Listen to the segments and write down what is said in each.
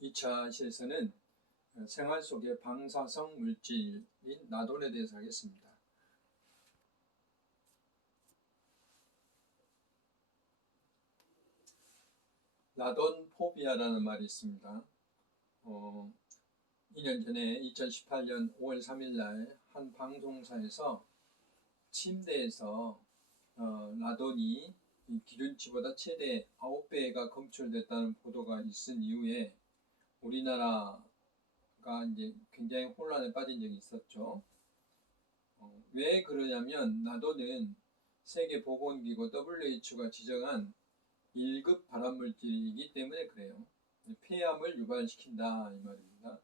2차 시에서는 생활 속의 방사성 물질인 라돈에 대해서 하겠습니다. 라돈 포비아라는 말이 있습니다. 2년 전에 2018년 5월 3일 날 한 방송사에서 침대에서 라돈이 기준치보다 최대 9배가 검출됐다는 보도가 있은 이후에 우리나라가 이제 굉장히 혼란에 빠진 적이 있었죠. 왜 그러냐면 라돈은 세계보건기구 WHO가 지정한 1급 발암물질이기 때문에 그래요. 폐암을 유발시킨다 이 말입니다.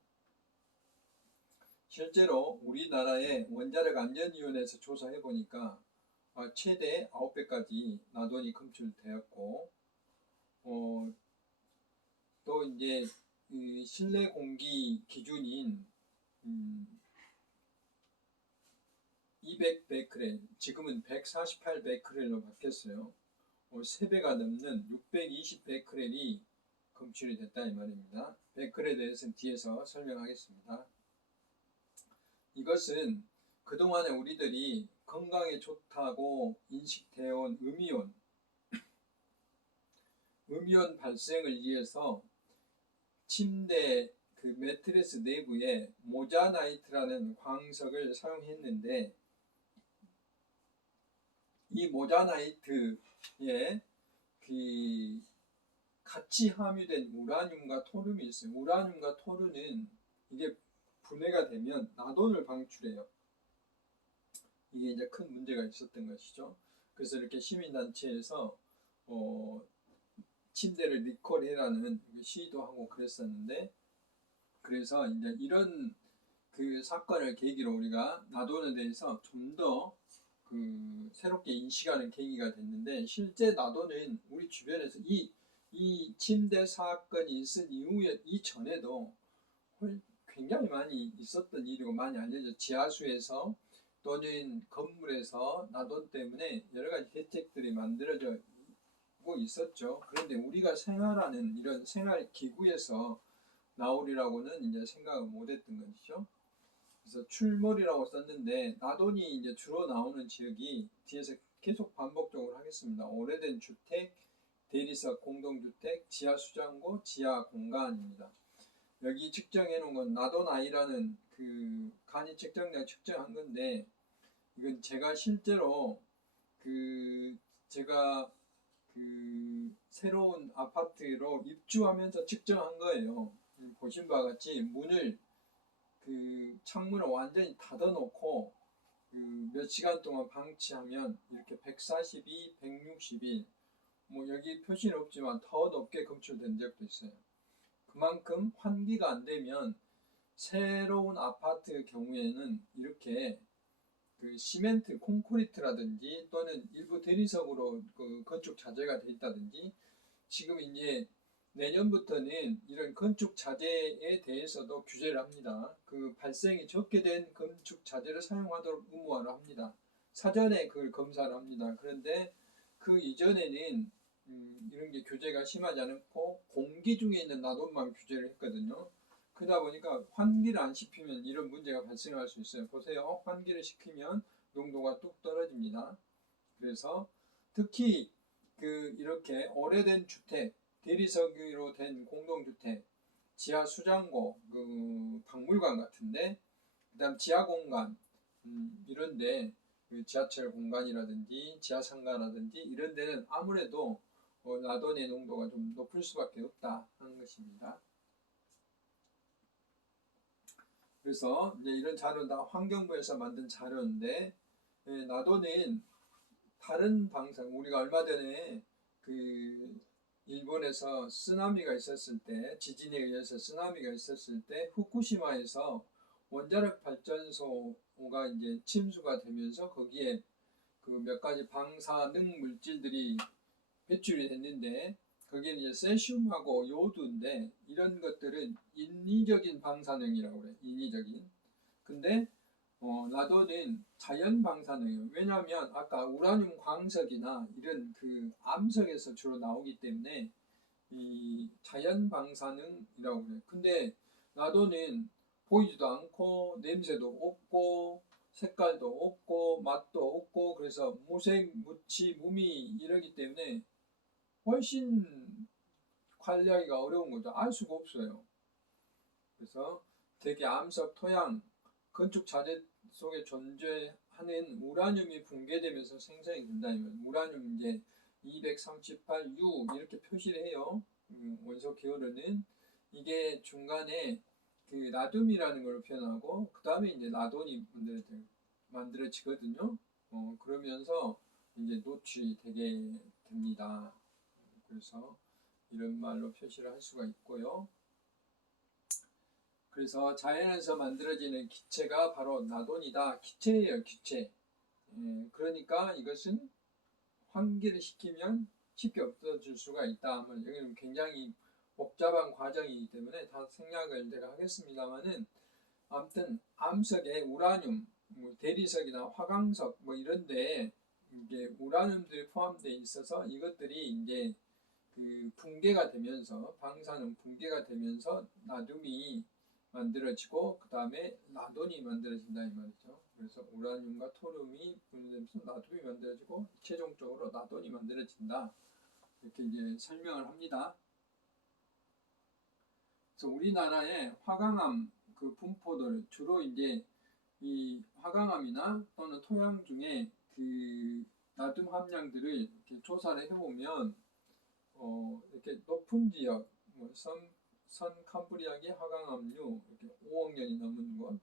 실제로 우리나라의 원자력 안전위원회에서 조사해 보니까 최대 9배까지 라돈이 검출되었고, 또 이제 실내 공기 기준인 200베크렐, 지금은 148베크렐로 바뀌었어요. 3배가 넘는 620베크렐이 검출이 됐다 이 말입니다. 베크렐에 대해서는 뒤에서 설명하겠습니다. 이것은 그동안에 우리들이 건강에 좋다고 인식되어 온 음이온 발생을 위해서 침대 그 매트리스 내부에 모자나이트라는 광석을 사용했는데, 이 모자나이트에 같이 함유된 우라늄과 토륨이 있어요. 우라늄과 토륨은 이게 분해가 되면 라돈을 방출해요. 이게 이제 큰 문제가 있었던 것이죠. 그래서 이렇게 시민단체에서 침대를 리콜해라는 시위도 하고 그랬었는데, 그래서 이제 이런 그 사건을 계기로 우리가 라돈에 대해서 좀 더 새롭게 인식하는 계기가 됐는데, 실제 라돈은 우리 주변에서 이 침대 사건이 있은 이후에 이전에도 굉장히 많이 있었던 일이고 많이 알려져. 지하수에서 또는 건물에서 라돈 때문에 여러 가지 혜택들이 만들어지고 있었죠. 그런데 우리가 생활하는 이런 생활 기구에서 나오리라고는 이제 생각을 못했던 것이죠. 그래서 출몰이라고 썼는데, 라돈이 이제 주로 나오는 지역이 뒤에서 계속 반복적으로 하겠습니다. 오래된 주택, 대리석, 공동주택, 지하 수장고, 지하 공간입니다. 여기 측정해 놓은 건 라돈 I라는 그 간이 측정량 측정한 건데, 이건 제가 실제로 제가 새로운 아파트로 입주하면서 측정한 거예요. 보신 바와 같이 창문을 완전히 닫아 놓고 몇 시간 동안 방치하면 이렇게 142, 161, 여기 표시는 없지만 더 높게 검출된 적도 있어요. 그만큼 환기가 안 되면 새로운 아파트 경우에는 이렇게 시멘트, 콘크리트라든지 또는 일부 대리석으로 건축 자재가 되어 있다든지, 지금 이제 내년부터는 이런 건축 자재에 대해서도 규제를 합니다. 발생이 적게 된 건축 자재를 사용하도록 의무화를 합니다. 사전에 그걸 검사를 합니다. 그런데 그 이전에는 이런 게 규제가 심하지 않고 공기 중에 있는 라돈만 규제를 했거든요. 그러다 보니까 환기를 안 시키면 이런 문제가 발생할 수 있어요. 보세요. 환기를 시키면 농도가 뚝 떨어집니다. 그래서 특히 이렇게 오래된 주택, 대리석으로 된 공동주택, 지하 수장고, 박물관 같은데, 그다음 지하 공간, 이런데 지하철 공간이라든지 지하 상가라든지 이런 데는 아무래도 라돈의 농도가 좀 높을 수밖에 없다 하는 것입니다. 그래서 이제 이런 자료는 다 환경부에서 만든 자료인데, 라돈은 다른 방사능, 우리가 얼마 전에 일본에서 쓰나미가 있었을 때, 지진에 의해서 쓰나미가 있었을 때 후쿠시마에서 원자력 발전소가 이제 침수가 되면서 거기에 몇 가지 방사능 물질들이 배출이 됐는데, 거기에 이제 세슘하고 요드인데, 이런 것들은 인위적인 방사능이라고 그래요. 인위적인. 근데 라돈은 자연 방사능이에요. 왜냐하면 아까 우라늄 광석이나 이런 암석에서 주로 나오기 때문에 이 자연 방사능이라고 그래요. 근데 나도는 보이지도 않고 냄새도 없고 색깔도 없고 맛도 없고 그래서 무색, 무치, 무미 이러기 때문에 훨씬 관리하기가 어려운 거죠. 알 수가 없어요. 그래서 대개 암석, 토양, 건축 자재 속에 존재하는 우라늄이 붕괴되면서 생성이 된다면 우라늄 이제 238U 이렇게 표시를 해요. 원소 기호로는 이게 중간에 그 나듐이라는 걸 표현하고 그 다음에 이제 라돈이 만들어지거든요. 그러면서 이제 노출이 되게 됩니다. 그래서 이런 말로 표시를 할 수가 있고요. 그래서 자연에서 만들어지는 기체가 바로 나돈이다. 기체예요, 기체. 그러니까 이것은 환기를 시키면 쉽게 없어질 수가 있다. 여기는 굉장히 복잡한 과정이기 때문에 다 생략을 제가 하겠습니다만은 아무튼 암석에 우라늄, 대리석이나 화강석 이런데 이게 우라늄들이 포함되어 있어서 이것들이 이제 그 붕괴가 되면서 방사능 붕괴가 되면서 나듐이 만들어지고 그 다음에 라돈이 만들어진다 이 말이죠. 그래서 우라늄과 토륨이 분해되면서 나듐이 만들어지고 최종적으로 라돈이 만들어진다. 이렇게 이제 설명을 합니다. 그래서 우리나라의 화강암 그 분포들 주로 이제 이 화강암이나 또는 토양 중에 그 나듐 함량들을 이렇게 조사를 해보면 이렇게 높은 지역, 선 캄브리아계 화강암류 이렇게 5억 년이 넘는 것,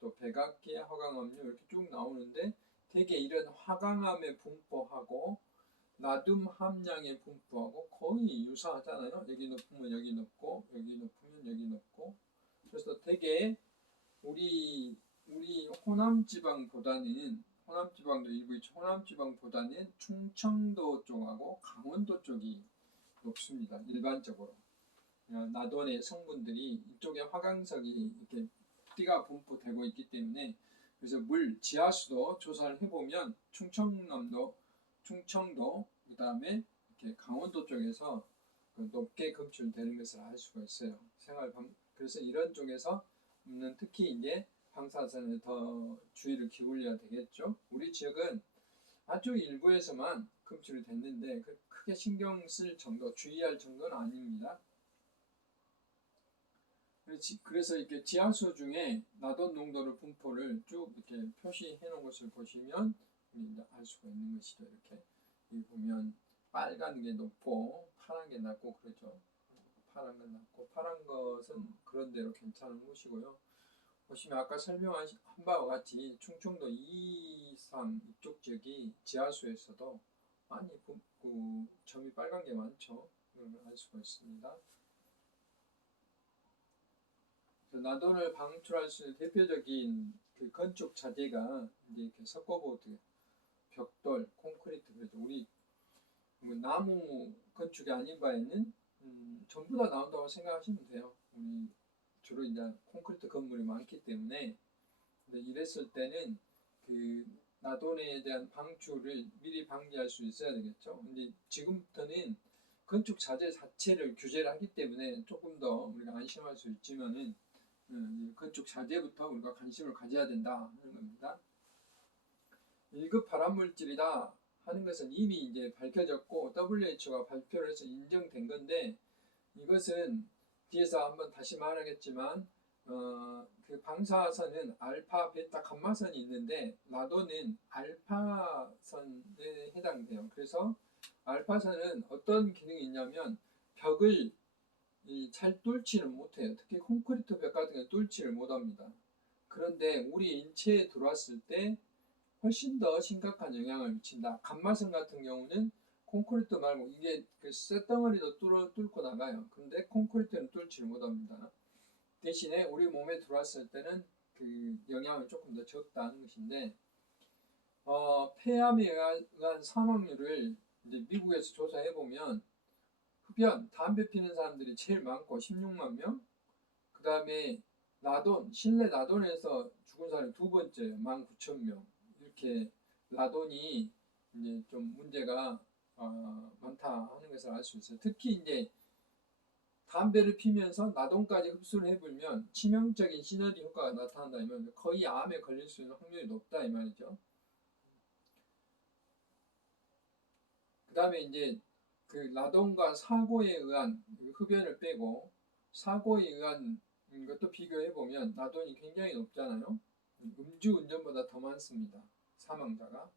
또 백악계 화강암류 이렇게 쭉 나오는데 대개 이런 화강암의 분포하고 나듐 함량의 분포하고 거의 유사하잖아요. 여기 높으면 여기 높고 여기 높으면 여기 높고 그래서 대개 우리 호남지방보다는 호남지방도 일부 있죠. 호남지방보다는 충청도 쪽하고 강원도 쪽이 높습니다. 일반적으로 나돈의 성분들이 이쪽에 화강석이 이렇게 띠가 분포되고 있기 때문에 그래서 물 지하수도 조사를 해보면 충청도 그 다음에 이렇게 강원도 쪽에서 높게 검출되는 것을 알 수가 있어요. 그래서 이런 쪽에서 특히 이제 방사선에 더 주의를 기울여야 되겠죠. 우리 지역은 아주 일부에서만 검출이 됐는데 크게 신경 쓸 정도, 주의할 정도는 아닙니다. 그래서 이렇게 지하수 중에 나돈 농도를 분포를 쭉 이렇게 표시해 놓은 것을 보시면 알 수가 있는 것이죠. 이렇게 보면 빨간 게 높고 파란 게 낮고 그러죠. 파란 건 낮고 파란 것은 그런 대로 괜찮은 곳이고요. 보시면 아까 설명한 바와 같이 충청도 2, 3 이쪽 지역이 지하수에서도 많이 점이 빨간 게 많죠. 이걸 알 수가 있습니다. 나돈을 방출할 수 있는 대표적인 그 건축 자재가 이제 이렇게 석고보드, 벽돌, 콘크리트 그래도 우리 나무 건축이 아닌 바에는 전부 다 나온다고 생각하시면 돼요. 우리 주로 이제 콘크리트 건물이 많기 때문에 이랬을 때는 그 나돈에 대한 방출을 미리 방지할 수 있어야 되겠죠. 근데 지금부터는 건축 자재 자체를 규제를 하기 때문에 조금 더 우리가 안심할 수 있지만은 건축 자재부터 우리가 관심을 가져야 된다 하는 겁니다. 1급 발암물질이다 하는 것은 이미 이제 밝혀졌고 WHO가 발표를 해서 인정된 건데 이것은 뒤에서 한번 다시 말하겠지만 그 방사선은 알파, 베타, 감마선이 있는데 나돈은 알파선에 해당돼요. 그래서 알파선은 어떤 기능이 있냐면 벽을 잘 뚫지는 못해요. 특히 콘크리트 벽 같은 경우 뚫지를 못합니다. 그런데 우리 인체에 들어왔을 때 훨씬 더 심각한 영향을 미친다. 감마선 같은 경우는 콘크리트 말고 이게 그 쇳덩어리도 뚫고 나가요. 근데 콘크리트는 뚫지를 못합니다. 대신에 우리 몸에 들어왔을 때는 그 영향은 조금 더 적다는 것인데 폐암에 의한 사망률을 이제 미국에서 조사해 보면 흡연, 담배 피는 사람들이 제일 많고 16만 명. 그 다음에 라돈, 실내 라돈에서 죽은 사람이 두 번째예요. 19,000명. 이렇게 라돈이 이제 좀 문제가 많다 하는 것을 알 수 있어요. 특히 이제 담배를 피면서 라돈까지 흡수를 해불면 치명적인 시너지 효과가 나타난다 이 말이죠. 거의 암에 걸릴 수 있는 확률이 높다 이 말이죠. 그 다음에 이제 그 라돈과 사고에 의한 흡연을 빼고 사고에 의한 것도 비교해 보면 라돈이 굉장히 높잖아요. 음주 운전보다 더 많습니다. 사망자가.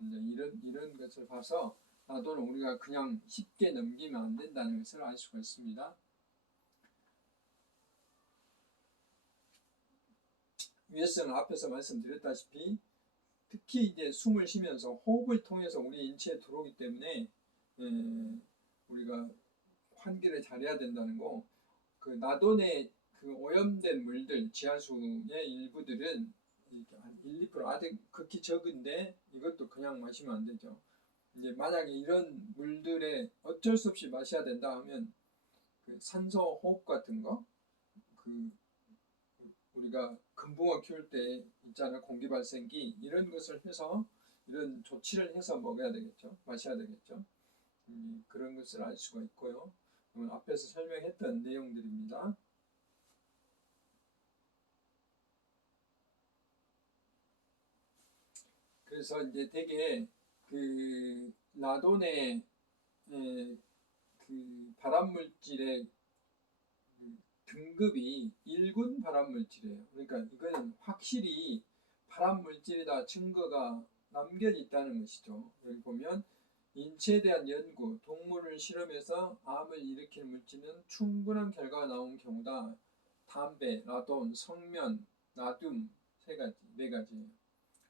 이제 이런 것을 봐서 라돈을 우리가 그냥 쉽게 넘기면 안 된다는 것을 알 수가 있습니다. 위해서는 앞에서 말씀드렸다시피 특히 이제 숨을 쉬면서 호흡을 통해서 우리 인체에 들어오기 때문에 우리가 환기를 잘해야 된다는 거. 그 라돈의 그 오염된 물들 지하수의 일부들은 한 1, 2% 아직 극히 적은데 이것도 그냥 마시면 안 되죠. 이제 만약에 이런 물들에 어쩔 수 없이 마셔야 된다 하면 그 산소 호흡 같은 거, 그 우리가 금붕어 키울 때 있잖아요. 공기 발생기 이런 것을 해서 이런 조치를 해서 먹어야 되겠죠. 마셔야 되겠죠. 그런 것을 알 수가 있고요. 앞에서 설명했던 내용들입니다. 그래서 이제 되게 그 라돈의 그 발암물질의 그 등급이 1군 발암물질이에요. 그러니까 이거는 확실히 발암물질이다 증거가 남겨져 있다는 것이죠. 여기 보면 인체에 대한 연구, 동물을 실험해서 암을 일으키는 물질은 충분한 결과가 나온 경우다. 담배, 라돈, 성면, 나듐 네 가지예요.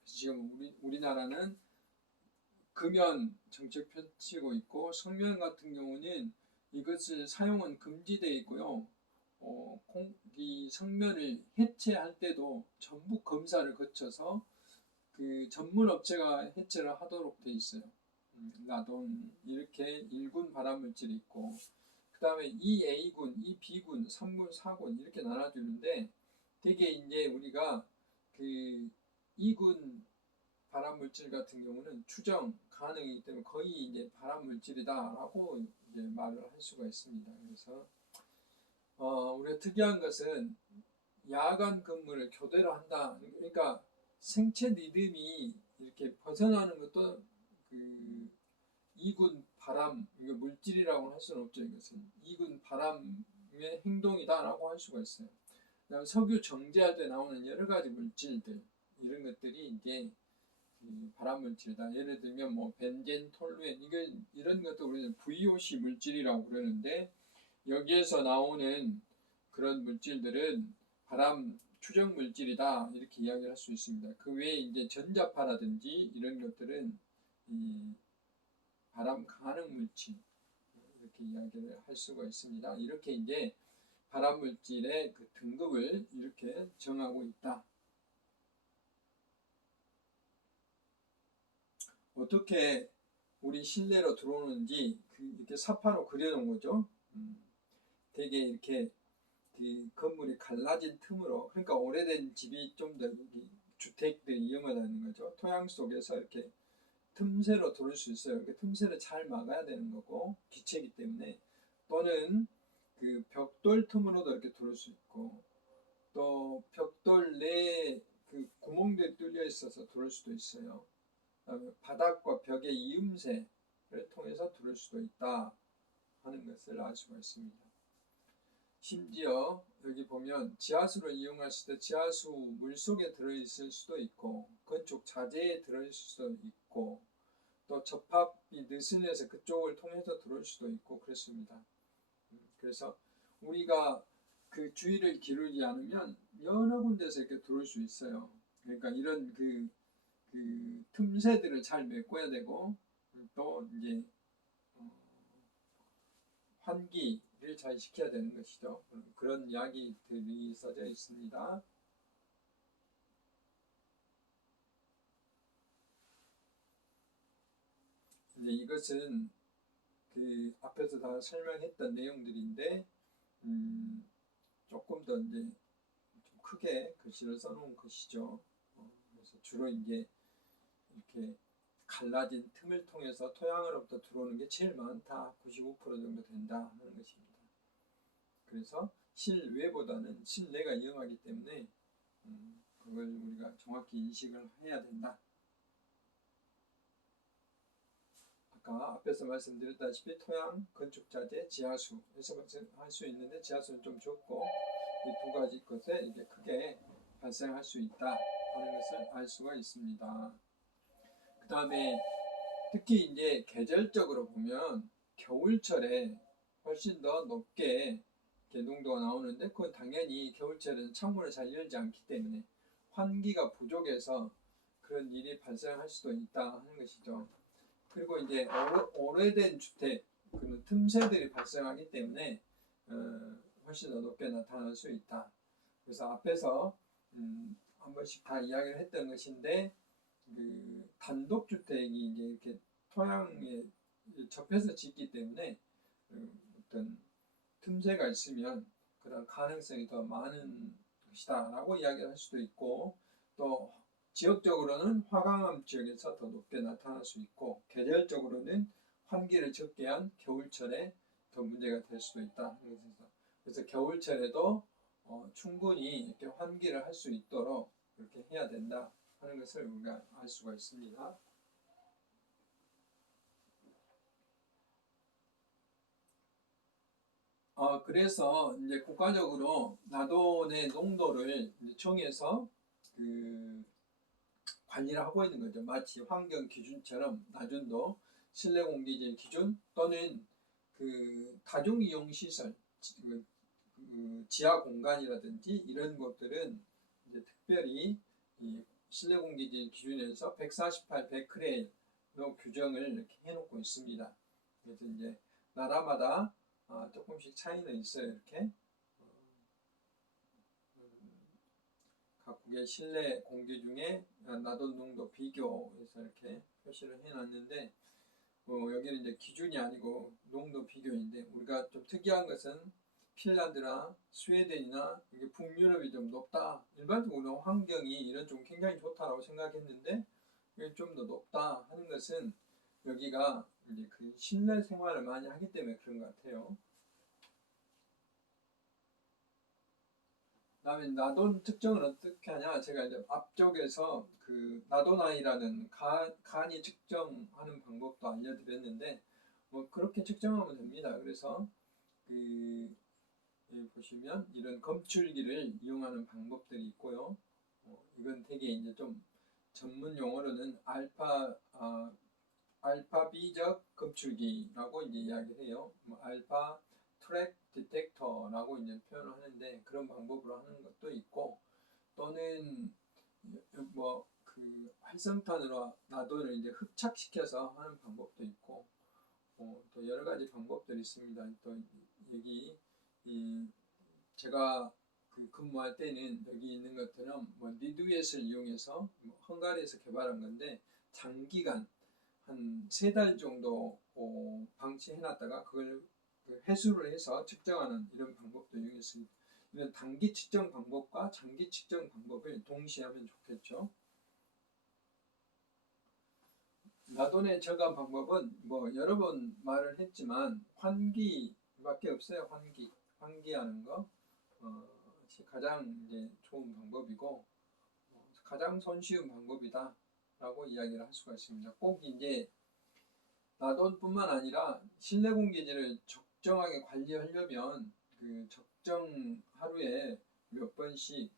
지금 우리나라는 금연 정책 펼치고 있고 성면 같은 경우는 이것을 사용은 금지되어 있고요. 이 성면을 해체할 때도 전부 검사를 거쳐서 그 전문 업체가 해체를 하도록 돼 있어요. 라돈 이렇게 1군 발암물질이 있고 그 다음에 2A군, 2B군, 3군, 4군 이렇게 나눠주는데 되게 이제 우리가 그 2군 발암물질 같은 경우는 추정 가능이기 때문에 거의 이제 발암물질이다라고 이제 말을 할 수가 있습니다. 그래서 우리가 특이한 것은 야간 근무를 교대로 한다. 그러니까 생체 리듬이 이렇게 벗어나는 것도 그 2군 발암 물질이라고 할 수는 없죠. 이것은 2군 발암의 행동이다라고 할 수가 있어요. 그다음에 석유 정제할 때 나오는 여러 가지 물질들 이런 것들이 이제 발암물질이다. 예를 들면 뭐 벤젠, 톨루엔 이런 것도 우리는 VOC 물질이라고 그러는데 여기에서 나오는 그런 물질들은 발암 추정 물질이다 이렇게 이야기를 할 수 있습니다. 그 외에 이제 전자파라든지 이런 것들은 이 발암 가능 물질 이렇게 이야기를 할 수가 있습니다. 이렇게 이제 발암 물질의 그 등급을 이렇게 정하고 있다. 어떻게 우리 실내로 들어오는지 이렇게 사파로 그려놓은 거죠. 되게 이렇게 그 건물이 갈라진 틈으로 그러니까 오래된 집이 좀 더 주택들이 위험하다는 거죠. 토양 속에서 이렇게 틈새로 들어올 수 있어요. 그 틈새를 잘 막아야 되는 거고 기체이기 때문에 또는 그 벽돌 틈으로도 이렇게 들어올 수 있고 또 벽돌 내에 그 구멍들이 뚫려 있어서 들어올 수도 있어요. 그다음에 바닥과 벽의 이음새를 통해서 들어올 수도 있다 하는 것을 알 수가 있습니다. 심지어 여기 보면 지하수를 이용했을 때 지하수 물속에 들어있을 수도 있고 건축 자재에 들어있을 수도 있고 또 접합이 느슨해서 그쪽을 통해서 들어올 수도 있고 그렇습니다. 그래서 우리가 그 주의를 기울이지 않으면 여러 군데서 이렇게 들어올 수 있어요. 그러니까 이런 그 틈새들을 잘 메꿔야 되고 또 이제 환기를 잘 시켜야 되는 것이죠. 그런 이야기들이 써져 있습니다. 이제 이것은 그 앞에서 다 설명했던 내용들인데 조금 더 이제 좀 크게 글씨를 써놓은 것이죠. 그래서 주로 이제 이렇게 갈라진 틈을 통해서 토양으로부터 들어오는 게 제일 많다. 95% 정도 된다 하는 것입니다. 그래서 실외보다는 실내가 위험하기 때문에 그걸 우리가 정확히 인식을 해야 된다. 아까 앞에서 말씀드렸다시피 토양, 건축자재, 지하수에서 할 수 있는데 지하수는 좀 적고 이 두 가지 것에 이제 크게 발생할 수 있다 하는 것을 알 수가 있습니다. 그 다음에 특히 이제 계절적으로 보면 겨울철에 훨씬 더 높게 농도가 나오는데 그건 당연히 겨울철에는 창문을 잘 열지 않기 때문에 환기가 부족해서 그런 일이 발생할 수도 있다 하는 것이죠. 그리고 이제 오래된 주택, 그런 틈새들이 발생하기 때문에 훨씬 더 높게 나타날 수 있다. 그래서 앞에서 한 번씩 다 이야기를 했던 것인데 그 단독주택이 이제 이렇게 토양에 접해서 짓기 때문에 어떤 틈새가 있으면 그런 가능성이 더 많은 것이다라고 이야기를 할 수도 있고 또 지역적으로는 화강암 지역에서 더 높게 나타날 수 있고 계절적으로는 환기를 적게 한 겨울철에 더 문제가 될 수도 있다. 그래서 겨울철에도 충분히 이렇게 환기를 할 수 있도록 이렇게 해야 된다 하는 것을 우리가 알 수가 있습니다. 그래서 이제 국가적으로 나돈의 농도를 정해서 관리를 하고 있는 거죠. 마치 환경 기준처럼 나돈도 실내 공기질 기준 또는 다중 이용 시설, 지하 공간이라든지 이런 것들은 이제 특별히 이 실내 공기질 기준에서 148 베크렐로 규정을 이렇게 해놓고 있습니다. 그래서 이제 나라마다 조금씩 차이는 있어요. 이렇게 각국의 실내 공기 중에 나돈 농도 비교해서 이렇게 표시를 해놨는데 여기는 이제 기준이 아니고 농도 비교인데 우리가 좀 특이한 것은 핀란드나 스웨덴이나 이게 북유럽이 좀 높다. 일반적으로 환경이 이런 좀 굉장히 좋다라고 생각했는데 이게 좀 더 높다 하는 것은 여기가 이제 그 실내 생활을 많이 하기 때문에 그런 것 같아요. 그다음에 나돈 측정을 어떻게 하냐? 제가 이제 앞쪽에서 그 나돈아이라는 간이 측정하는 방법도 알려드렸는데 뭐 그렇게 측정하면 됩니다. 그래서 여기 보시면 이런 검출기를 이용하는 방법들이 있고요. 이건 되게 이제 좀 전문 용어로는 알파비적 검출기라고 이제 이야기해요. 알파 트랙 디텍터라고 이제 표현을 하는데 그런 방법으로 하는 것도 있고 또는 뭐 활성탄으로 나돈을 이제 흡착시켜서 하는 방법도 있고 또 여러 가지 방법들이 있습니다. 또 여기 제가 근무할 때는 여기 있는 것처럼 리드웨스를 이용해서 헝가리에서 개발한 건데 장기간 한 3달 정도 방치해놨다가 그걸 해수를 해서 측정하는 이런 방법도 이용했습니다. 이런 단기 측정 방법과 장기 측정 방법을 동시에 하면 좋겠죠. 나돈의 저감 방법은 여러 번 말을 했지만 환기밖에 없어요. 환기하는 거 가장 이제 좋은 방법이고 가장 손쉬운 방법이다라고 이야기를 할 수가 있습니다. 꼭 이제 나돈뿐만 아니라 실내 공기질을 적정하게 관리하려면 적정 하루에 몇 번씩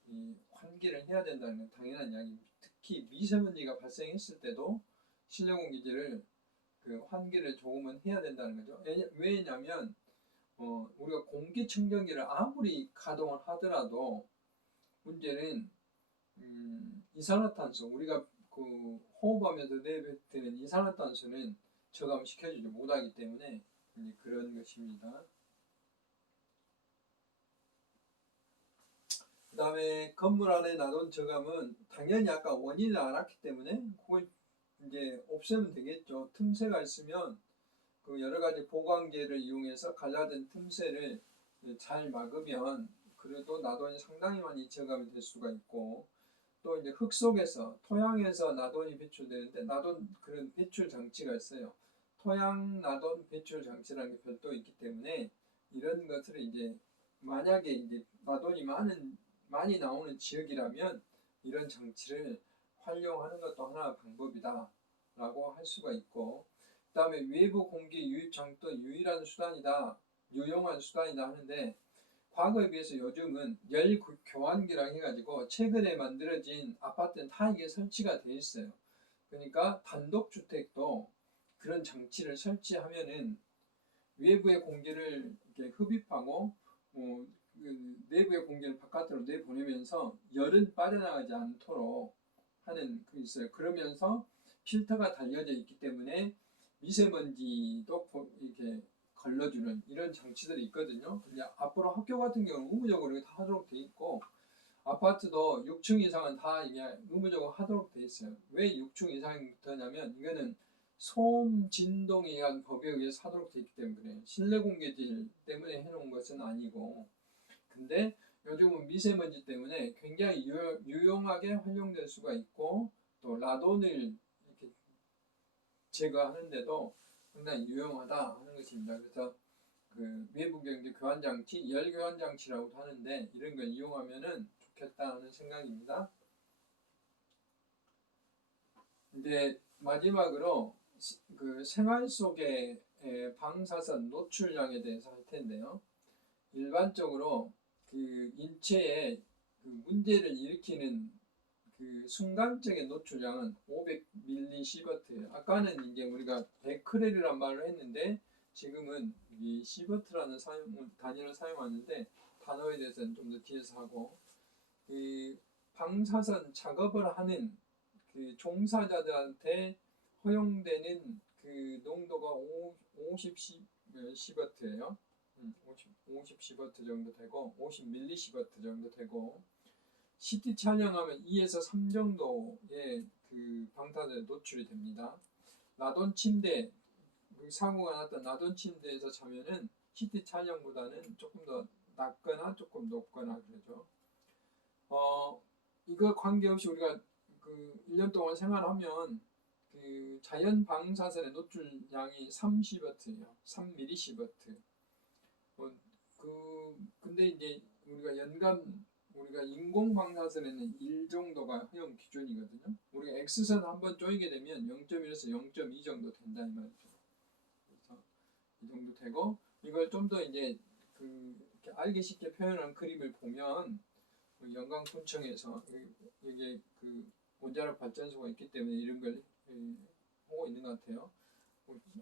환기를 해야 된다는 건 당연한 이야기입니다. 특히 미세먼지가 발생했을 때도 실내 공기질을 환기를 조금은 해야 된다는 거죠. 왜냐하면 우리가 공기청정기를 아무리 가동을 하더라도 문제는 이산화탄소 우리가 호흡하면서 내뱉는 이산화탄소는 저감시켜주지 못하기 때문에 그런 것입니다. 그 다음에 건물 안에 나돈 저감은 당연히 아까 원인을 알았기 때문에 그걸 이제 없애면 되겠죠. 틈새가 있으면 여러 가지 보강제를 이용해서 갈라진 틈새를 잘 막으면 그래도 나돈이 상당히 많이 저감이 될 수가 있고 또 이제 흙 속에서 토양에서 나돈이 배출되는데 나돈 그런 배출 장치가 있어요. 토양 나돈 배출 장치라는 게 별도 있기 때문에 이런 것을 이제 만약에 이제 라돈이 많이 나오는 지역이라면 이런 장치를 활용하는 것도 하나의 방법이다라고 할 수가 있고, 그다음에 외부 공기 유입 장도 유일한 수단이다, 유용한 수단이다 하는데, 과거에 비해서 요즘은 열 교환기랑 해가지고 최근에 만들어진 아파트는 다 이게 설치가 돼 있어요. 그러니까 단독주택도 그런 장치를 설치하면은 외부의 공기를 이렇게 흡입하고 그 내부의 공기를 바깥으로 내보내면서 열은 빠져나가지 않도록 하는 그 있어요. 그러면서 필터가 달려져 있기 때문에 미세먼지도 이렇게 걸러주는 이런 장치들이 있거든요. 근데 앞으로 학교 같은 경우는 의무적으로 다 하도록 돼 있고, 아파트도 6층 이상은 다 이게 의무적으로 하도록 돼 있어요. 왜 6층 이상부터냐면 이거는 소음 진동에 의한 법에 의해서 하도록 돼 있기 때문에, 실내 공기질 때문에 해놓은 것은 아니고. 근데 요즘은 미세먼지 때문에 굉장히 유용하게 활용될 수가 있고, 또 라돈을 이렇게 제거하는데도 상당히 유용하다 하는 것입니다. 그래서 그 외부 경계 교환 장치, 열 교환 장치라고도 하는데, 이런 걸 이용하면은 좋겠다는 생각입니다. 이제 마지막으로 그 생활 속의 방사선 노출량에 대해서 할 텐데요. 일반적으로 그 인체에 그 문제를 일으키는 그 순간적인 노출량은 500mSievert예요. 아까는 이제 우리가 베크렐이란 말을 했는데, 지금은 이 시버트라는 단위를 사용하는데, 단어에 대해서는 좀 더 뒤에서 하고, 이 방사선 작업을 하는 그 종사자들한테 허용되는 그 농도가 50시버트예요. 50시버트 정도 되고, 50mSiever트 정도 되고, CT 촬영하면 2에서 3 정도의 그 방사선에 노출이 됩니다. 라돈 침대, 사고가 났던 라돈 침대에서 자면은 CT 촬영보다는 조금 더 낮거나 조금 높거나 그러죠. 이거 관계없이 우리가 그 1년 동안 생활하면 그 자연 방사선의 노출량이 3시버트예요. 3mSiever트. 근데 이제 우리가 인공 방사선에는 1 정도가 허용 기준이거든요. 우리가 X선 한번 쪼이게 되면 0.1에서 0.2 정도 된다 이 말이죠. 그래서 이 정도 되고, 이걸 좀 더 이제 그 이렇게 알기 쉽게 표현한 그림을 보면, 영광군청에서 이게 그 원자력 발전소가 있기 때문에 이런 걸 하고 있는 것 같아요.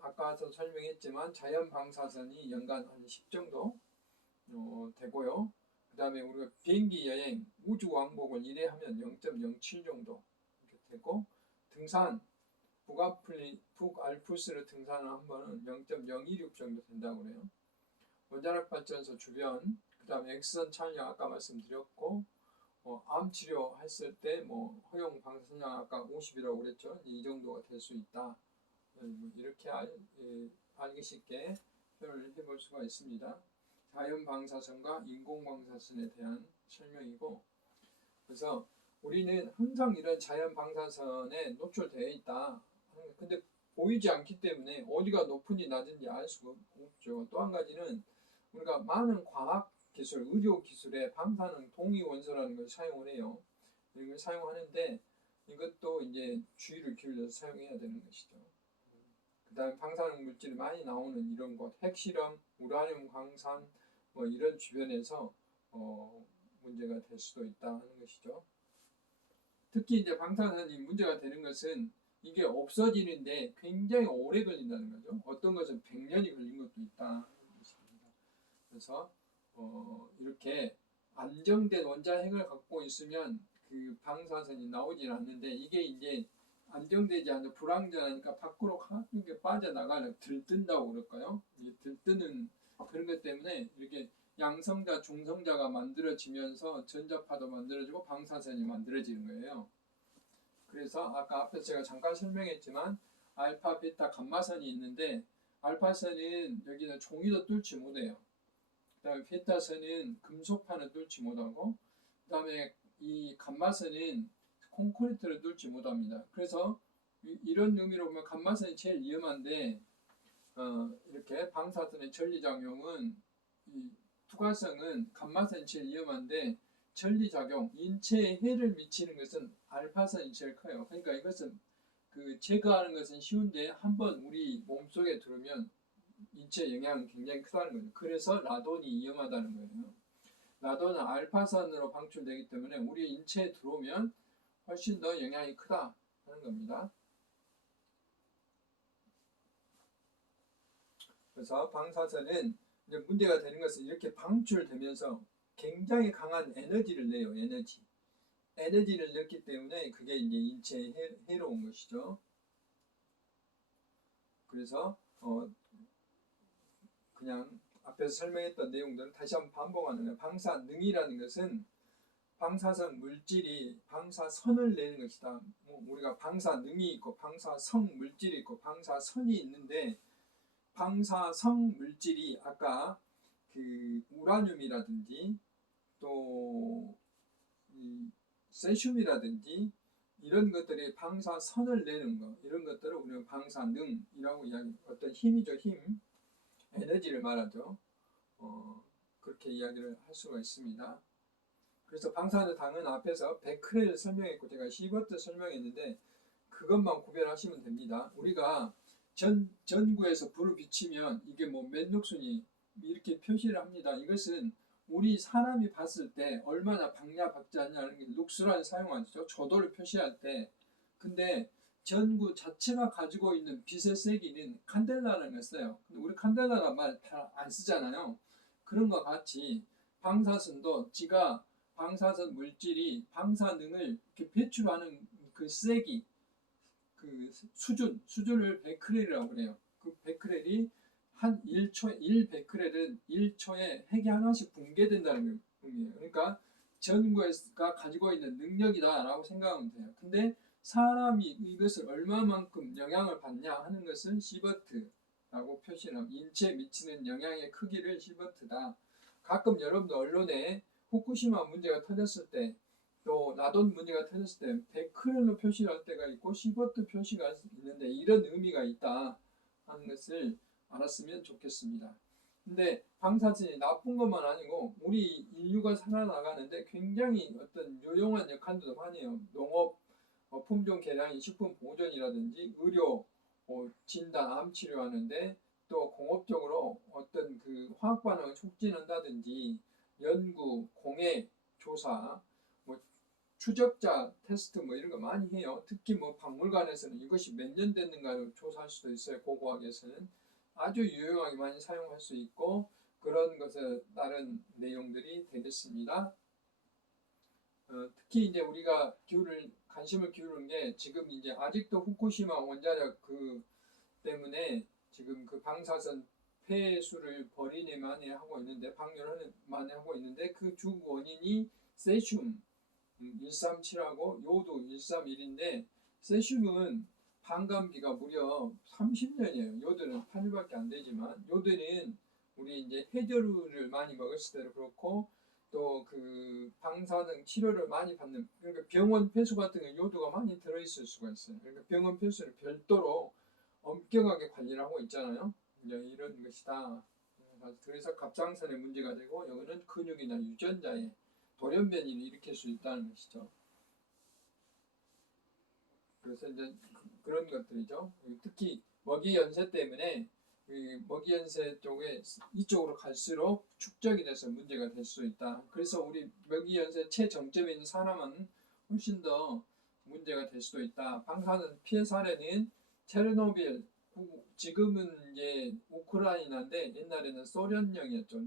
아까도 설명했지만 자연 방사선이 연간 한 10 정도 되고요. 그 다음에 우리가 비행기 여행, 우주 왕복을 1회 하면 0.07 정도 이렇게 되고, 등산, 북알프스를 등산을 한 번은 0.026 정도 된다고 그래요. 원자력 발전소 주변, 그 다음에 X선 촬영 아까 말씀드렸고, 암 치료 했을 때 허용 방사선량 아까 50이라고 그랬죠. 이 정도가 될 수 있다. 이렇게 알기 쉽게 표현을 해볼 수가 있습니다. 자연 방사선과 인공 방사선에 대한 설명이고, 그래서 우리는 항상 이런 자연 방사선에 노출되어 있다. 근데 보이지 않기 때문에 어디가 높은지 낮은지 알 수가 없죠. 또 한 가지는 우리가 많은 과학 기술, 의료 기술에 방사능 동위 원소라는 걸 사용을 해요. 이런 걸 사용하는데, 이것도 이제 주의를 기울여서 사용해야 되는 것이죠. 그 다음에 방사능 물질이 많이 나오는 이런 곳, 핵실험, 우라늄 광산 이런 주변에서 문제가 될 수도 있다 하는 것이죠. 특히 이제 방사선이 문제가 되는 것은 이게 없어지는데 굉장히 오래 걸린다는 거죠. 어떤 것은 100년이 걸린 것도 있다. 그래서 이렇게 안정된 원자핵을 갖고 있으면 그 방사선이 나오질 않는데, 이게 이제 안정되지 않는 불안정하니까 밖으로 가볍게 빠져나가는, 들뜬다고 그럴까요? 들뜨는 그런 것 때문에 이렇게 양성자, 중성자가 만들어지면서 전자파도 만들어지고 방사선이 만들어지는 거예요. 그래서 아까 앞에서 제가 잠깐 설명했지만 알파, 베타, 감마선이 있는데, 알파선은 여기는 종이도 뚫지 못해요. 그 다음에 베타선은 금속판을 뚫지 못하고, 그 다음에 이 감마선은 콘크리트를 뚫지 못합니다. 그래서 이런 의미로 보면 감마선이 제일 위험한데, 이렇게 방사선의 전리작용은 이 투과성은 감마선이 제일 위험한데 전리작용, 인체에 해를 미치는 것은 알파선이 제일 커요. 그러니까 이것은 그 제거하는 것은 쉬운데 한번 우리 몸속에 들어오면 인체 영향은 굉장히 크다는 거예요. 그래서 라돈이 위험하다는 거예요. 라돈은 알파선으로 방출되기 때문에 우리 인체에 들어오면 훨씬 더 영향이 크다 하는 겁니다. 그래서 방사선은 이제 문제가 되는 것은 이렇게 방출되면서 굉장히 강한 에너지를 내요. 에너지를 냈기 때문에 그게 이제 인체에 해로운 것이죠. 그래서 그냥 앞에서 설명했던 내용들을 다시 한번 반복하는 거예요. 방사능이라는 것은 방사선 물질이 방사선을 내는 것이다. 우리가 방사능이 있고 방사성 물질이 있고 방사선이 있는데 방사성 물질이 아까 그 우라늄이라든지 또 세슘이라든지 이런 것들이 방사선을 내는 것, 이런 것들을 우리는 방사능이라고 이야기해요. 어떤 힘이죠, 힘. 에너지를 말하죠. 그렇게 이야기를 할 수가 있습니다. 그래서 방사능은 앞에서 베크렐을 설명했고 제가 시버트 설명했는데 그것만 구별하시면 됩니다. 우리가 전구에서 불을 비치면 이게 뭐 몇 룩순이 이렇게 표시를 합니다. 이것은 우리 사람이 봤을 때 얼마나 밝냐 밝지 않냐는 게 룩수라는 사용하죠. 조도를 표시할 때. 근데 전구 자체가 가지고 있는 빛의 세기는 칸델라라는 걸 써요. 근데 우리 칸델라란 말 잘 안 쓰잖아요. 그런 것 같이 방사선도 지가 방사선 물질이 방사능을 이렇게 배출하는 그 세기, 그 수준을 베크렐이라고 그래요. 그 베크렐이 한 1초에 1베크렐은 1초에 핵이 하나씩 붕괴된다는 의미예요. 그러니까 전구가 가지고 있는 능력이다라고 생각하면 돼요. 근데 사람이 이것을 얼마만큼 영향을 받냐 하는 것은 시버트라고 표시는 인체에 미치는 영향의 크기를 시버트다. 가끔 여러분들 언론에 후쿠시마 문제가 터졌을 때 또 라돈 문제가 터졌을 때 베크렐로 표시할 때가 있고 시버트 표시가 있는데 이런 의미가 있다 하는 것을 알았으면 좋겠습니다. 근데 방사선이 나쁜 것만 아니고 우리 인류가 살아나가는데 굉장히 어떤 유용한 역할도 많이 해요. 농업, 품종 개량, 식품 보존이라든지 의료, 진단, 암 치료하는데 또 공업적으로 어떤 그 화학 반응을 촉진한다든지 연구, 공해, 조사, 뭐 추적자 테스트 뭐 이런 거 많이 해요. 특히 뭐 박물관에서는 이것이 몇 년 됐는가를 조사할 수도 있어요. 고고학에서는 아주 유용하게 많이 사용할 수 있고 그런 것에 따른 내용들이 되겠습니다. 특히 이제 우리가 관심을 기울이는 게 지금 이제 아직도 후쿠시마 원자력 그 때문에 지금 그 방사선 폐수를 버리니 많이 하고 있는데 방류를 많이 하고 있는데 그 주 원인이 세슘 137하고 요도 131인데 세슘은 반감기가 무려 30년이에요. 요도는 8일밖에 안 되지만 요도는 우리 이제 해저류를 많이 먹었을 때도 그렇고 또 그 방사능 치료를 많이 받는 그러니까 병원 폐수 같은 게 요도가 많이 들어있을 수가 있어요. 그러니까 병원 폐수를 별도로 엄격하게 관리를 하고 있잖아요. 이제 이런 것이다. 그래서 갑상선에 문제가 되고 여기는 근육이나 유전자에 돌연변이를 일으킬 수 있다는 것이죠. 그래서 이제 그런 것들이죠. 특히 먹이 연세 때문에 먹이 연세 쪽에 이쪽으로 갈수록 축적이 돼서 문제가 될 수 있다. 그래서 우리 먹이 연세 최정점에 있는 사람은 훨씬 더 문제가 될 수도 있다. 방사능 피해 사례는 체르노빌, 지금은 이제 우크라이나인데 옛날에는 소련령이었죠.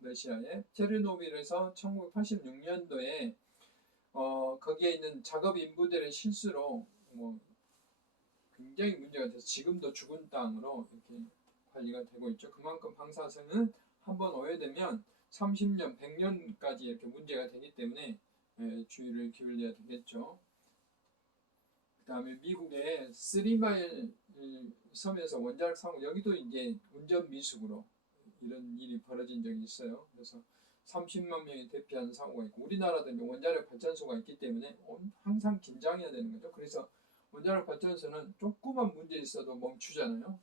러시아의 체르노빌에서 1986년도에 거기에 있는 작업 인부들의 실수로 굉장히 문제가 돼서 지금도 죽은 땅으로 이렇게 관리가 되고 있죠. 그만큼 방사선은 한번 오해되면 30년, 100년까지 이렇게 문제가 되기 때문에 주의를 기울여야 되겠죠. 그 다음에 미국의 쓰리마일 섬에서 원자력 사고 여기도 이제 운전 미숙으로 이런 일이 벌어진 적이 있어요. 그래서 30만 명이 대피한 사고가 있고 우리나라도 이제 원자력 발전소가 있기 때문에 항상 긴장해야 되는 거죠. 그래서 원자력 발전소는 조그만 문제 있어도 멈추잖아요.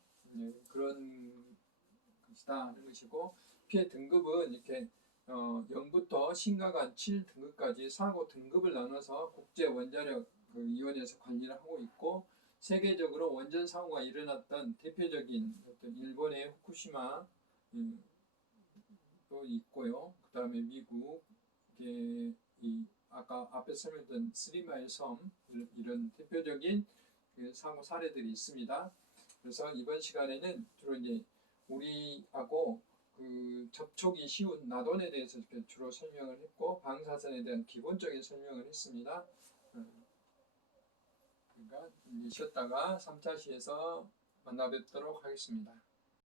그런 것이다 하는 것이고 피해 등급은 이렇게 0부터 심각한 7등급까지 사고 등급을 나눠서 국제 원자력 위원회에서 관리를 하고 있고, 세계적으로 원전 사고가 일어났던 대표적인 어떤 일본의 후쿠시마 도 있고요. 그 다음에 미국, 이게 이 아까 앞에 설명드린 스리마일 섬, 이런 대표적인 그 사고 사례들이 있습니다. 그래서 이번 시간에는 주로 이제 우리하고 그 접촉이 쉬운 나돈에 대해서 이렇게 주로 설명을 했고, 방사선에 대한 기본적인 설명을 했습니다. 그러니까 쉬었다가 3차 시에서 만나 뵙도록 하겠습니다.